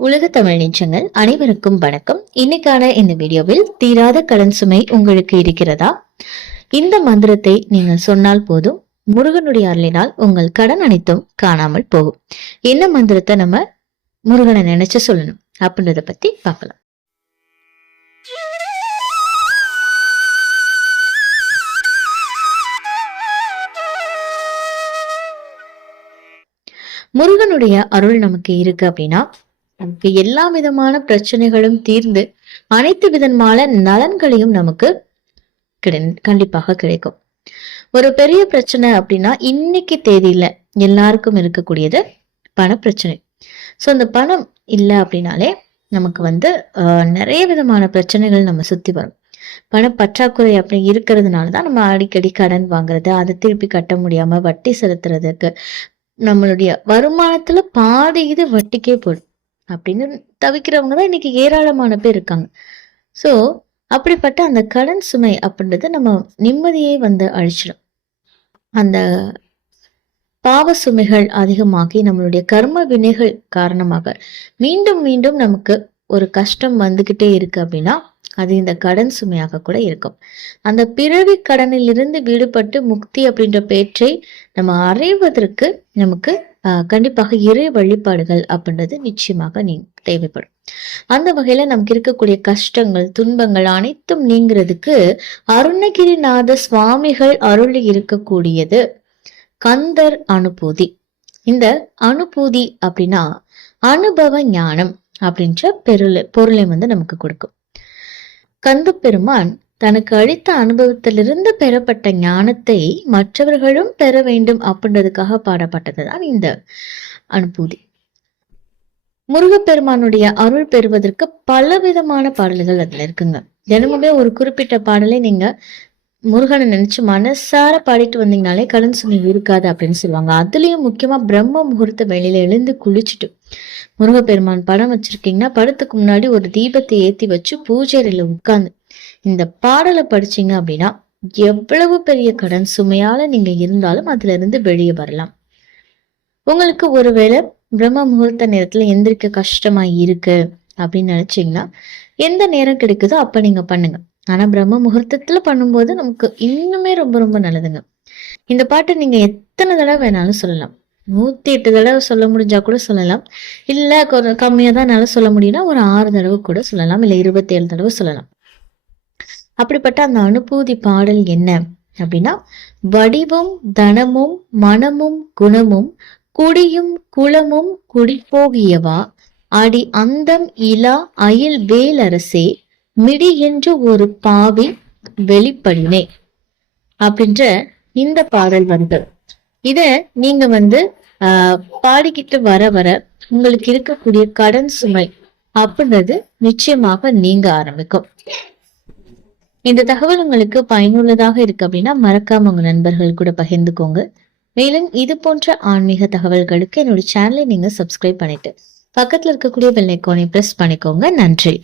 உலக தமிழ் நெஞ்சங்கள் அனைவருக்கும் வணக்கம். இன்னைக்கான இந்த வீடியோவில் தீராத கடன் சுமை உங்களுக்கு இருக்கிறதா? இந்த மந்திரத்தை நீங்கள் சொன்னால் போதும் முருகனுடைய அருளினால் உங்கள் கடன் அனைத்தும் காணாமல் போகும். என்ன மந்திரத்தை நம்ம முருகனை நினைச்சு சொல்லணும்? அப்படின்றத பத்தி பார்க்கலாம். முருகனுடைய அருள் நமக்கு இருக்கு அப்படின்னா நமக்கு எல்லா விதமான பிரச்சனைகளும் தீர்ந்து அனைத்து விதமான நலன்களையும் நமக்கு கிடை- கண்டிப்பாக கிடைக்கும். ஒரு பெரிய பிரச்சனை அப்படின்னா இன்னைக்கு தேதியில எல்லாருக்கும் இருக்கக்கூடியது பண பிரச்சனை ஸோ அந்த பணம் இல்லை அப்படின்னாலே நமக்கு வந்து ஆஹ், நிறைய விதமான பிரச்சனைகள் நம்ம சுத்தி வரும். பண பற்றாக்குறை அப்படி இருக்கிறதுனால தான் நம்ம அடிக்கடி கடன் வாங்குறது அதை திருப்பி கட்ட முடியாம வட்டி செலுத்துறதுக்கு நம்மளுடைய வருமானத்துல பாதி இது வட்டிக்கே போடும் அப்படின்னு தவிக்கிறவங்க தான் இன்னைக்கு ஏராளமான பேர் இருக்காங்க. ஸோ அப்படிப்பட்ட அந்த கடன் சுமை அப்படின்றது நம்ம நிம்மதியை வந்து அழிச்சிடும். அந்த பாவ சுமைகள் அதிகமாகி நம்மளுடைய கர்ம வினைகள் காரணமாக மீண்டும் மீண்டும் நமக்கு ஒரு கஷ்டம் வந்துக்கிட்டே இருக்கு அப்படின்னா அது இந்த கடன் சுமையாக கூட இருக்கும். அந்த பிறவி கடனிலிருந்து விடுபட்டு முக்தி அப்படின்ற பேற்றை நம்ம அறைவதற்கு நமக்கு கண்டிப்பாக இறை வழிபாடுகள் அப்படின்றது நிச்சயமாக நீ தேவைப்படும். அந்த வகையில நமக்கு இருக்கக்கூடிய கஷ்டங்கள் துன்பங்கள் அனைத்தும் நீங்கிறதுக்கு அருணகிரிநாத சுவாமிகள் அருளி இருக்கக்கூடியது கந்தர் அனுபூதி. இந்த அனுபூதி அப்படின்னா அனுபவ ஞானம் அப்படின்ற பெருளை பொருளை வந்து நமக்கு கொடுக்கும். கந்த பெருமான் தனக்கு அளித்த அனுபவத்திலிருந்து பெறப்பட்ட ஞானத்தை மற்றவர்களும் பெற வேண்டும் அப்படின்றதுக்காக பாடப்பட்டதுதான் இந்த அனுபூதி. முருகப்பெருமானுடைய அருள் பெறுவதற்கு பலவிதமான பாடல்கள் அதுல இருக்குங்க. தினமுமே ஒரு குறிப்பிட்ட பாடலை நீங்க முருகனை நினைச்சு மனசார பாடிட்டு வந்தீங்கனாலே கடன் சுமை இருக்காது அப்படின்னு சொல்லுவாங்க. அதுலயும் முக்கியமா பிரம்ம முகூர்த்த வேளையில எழுந்து குளிச்சுட்டு முருகப்பெருமான் படம் வச்சிருக்கீங்கன்னா படத்துக்கு முன்னாடி ஒரு தீபத்தை ஏத்தி வச்சு பூஜையில உட்காந்து உட்கார்ந்து இந்த பாடலை படிச்சீங்க அப்படின்னா எவ்வளவு பெரிய கடன் சுமையால நீங்க இருந்தாலும் அதுல இருந்து வெளியே வரலாம். உங்களுக்கு ஒருவேளை பிரம்ம முகூர்த்த நேரத்துல எந்திரிக்க கஷ்டமா இருக்கு அப்படின்னு நினைச்சீங்கன்னா எந்த நேரம் கிடைக்குதோ அப்ப நீங்க பண்ணுங்க. ஆனா பிரம்ம முகூர்த்தத்துல பண்ணும்போது நமக்கு இன்னுமே ரொம்ப ரொம்ப நல்லதுங்க. இந்த பாட்டை நீங்க எத்தனை தடவை வேணாலும் சொல்லலாம். நூத்தி எட்டு தடவை சொல்ல முடிஞ்சா கூட சொல்லலாம். இல்ல கொஞ்சம் கம்மியா தான் என்னால சொல்ல முடியும்னா ஒரு ஆறு தடவை கூட சொல்லலாம். இல்ல இருபத்தி ஏழு தடவை சொல்லலாம். அப்படிப்பட்ட அந்த அனுபூதி பாடல் என்ன அப்படின்னா வடிவும் தனமும் மனமும் குணமும் குடியும் குளமும் குடிபோகியவா அடி அந்தம் இலா அயில் வேலரசே மிடி என்று ஒரு பாவி வெளிப்படினே அப்படின்ற இந்த பாடல் வந்து. இத நீங்க வந்து ஆஹ், பாடிக்கிட்டு வர வர உங்களுக்கு இருக்கக்கூடிய கடன் சுமை அப்படின்றது நிச்சயமாக நீங்க ஆரம்பிக்கும். இந்த தகவல் உங்களுக்கு பயனுள்ளதாக இருக்கு அப்படின்னா மறக்காம உங்க நண்பர்கள் கூட பகிர்ந்துக்கோங்க. மேலும் இது போன்ற ஆன்மீக தகவல்களுக்கு என்னோட சேனலை நீங்க சப்ஸ்கிரைப் பண்ணிட்டு பக்கத்துல இருக்கக்கூடிய வெள்ளைக்கோனை பிரஸ் பண்ணிக்கோங்க. நன்றி.